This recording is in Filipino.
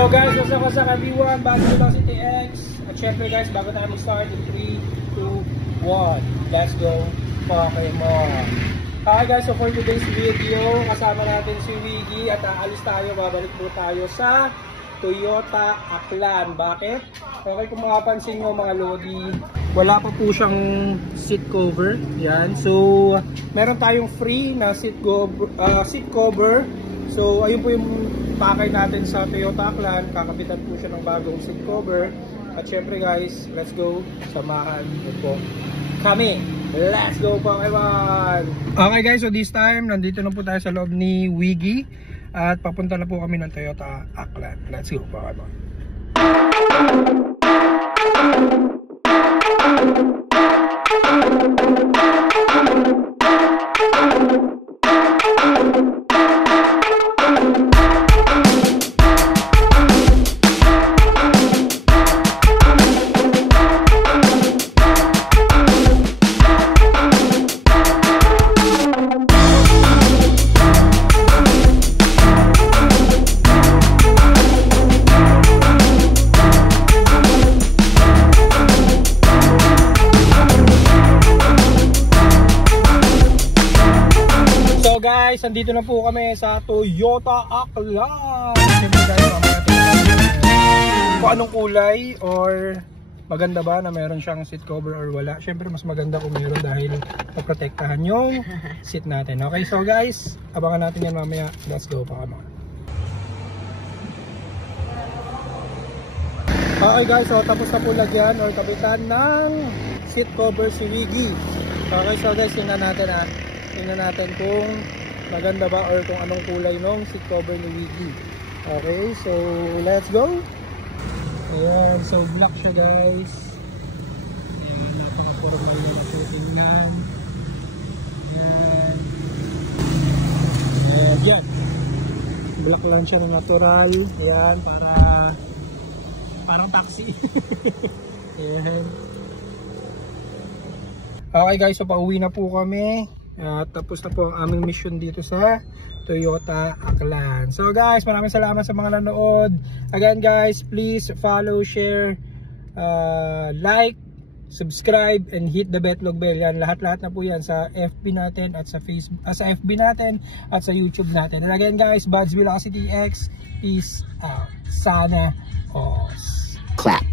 So guys, nasa ko sa Kabiwan, bago lang si TX. At syempre guys, bago tayo mag-start in 3, 2, 1. Let's go, Pokemon. Hi guys, so for today's video, kasama natin si Wiggy at aalis tayo, babalik po tayo sa Toyota Aklan. Bakit? Okay, kung makapansin nyo mga Lodi, wala pa po siyang seat cover. Yan. So, meron tayong free na seat cover. So, ayun po yung pakay natin sa Toyota Aklan. Kakapitan po siya ng bagong seat cover. At syempre guys, let's go. Samahan niyo po kami. Let's go Pokemon! Okay guys, so this time, nandito na po tayo sa loob ni Wiggy. At papunta na po kami ng Toyota Aklan. Let's go Pokemon! Guys, nandito na po kami sa Toyota Aklan. Siyempre guys, mamaya kung anong kulay or maganda ba na meron siyang seat cover or wala. Siyempre mas maganda kung meron dahil maprotektahan yung seat natin. Okay, so guys, abangan natin yan mamaya. Let's go pa kamo. Okay guys, so tapos na po lagyan or kapitan ng seat cover si Wiggy. Okay, so guys, tingnan natin kung maganda ba or kung anong kulay nung seat cover ni Wiggy. Okay, so let's go. Ayan, so black siya guys. Ayan, napaka-formal na po tingnan. Ayan. Ayan, yan. Black lang siya ng natural. Ayan, parang taxi. Ayan. Okay guys, so pauwi na po kami. Tapos na po ang aming mission dito sa Toyota Aklan. So guys, maraming salamat sa mga nanood. Again guys, please follow, share, like, subscribe, and hit the betlog bell. Yan, lahat-lahat na po yan sa FB natin at sa Facebook, sa FB natin at sa YouTube natin. And again guys, Buds Villa City TX, peace out. Sana os. Clap.